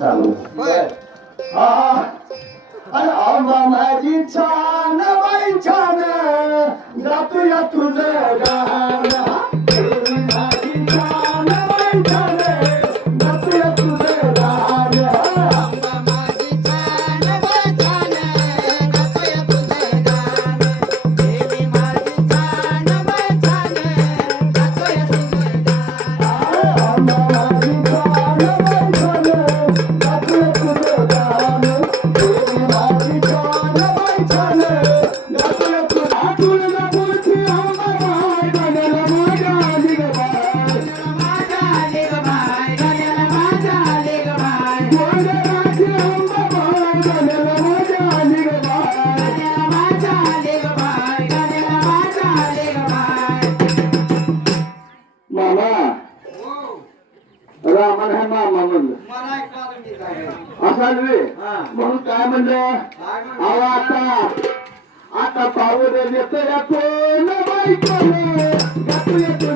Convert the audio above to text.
चालू हा अरे आंबा माझी छान बाई छान गातूया तुझं गाणं माझी छान बाई छान गातूया तुझं गाणं आंबा माझी छान बाई छान गातोय तुझं गाणं देवी माझी छान बाई छान गातोय तुझं गाणं आंबा माझी छान बाई छान गातूया तुझं गाणं देवी माझी छान बाई छान गातूया तुझं तुला पुरती आंबा बाई गाण्याला माझ्या आली ग बाई माझा आले ग बाय गाण्याला माझा आले ग बाय वंदनाची आंबा बाई गाण्याला माझ्या आली ग बाई गाण्याला माझा आले ग बाय गाण्याला माझा आले ग बाय मामा हो रामन है मामा म्हणलं मला एक मागणी आहे असा नव्हे हा. म्हणून काय म्हणलं काय म्हणतो? अहो आता आता पाऊल येतो या कोण बाई कोण गातू येतो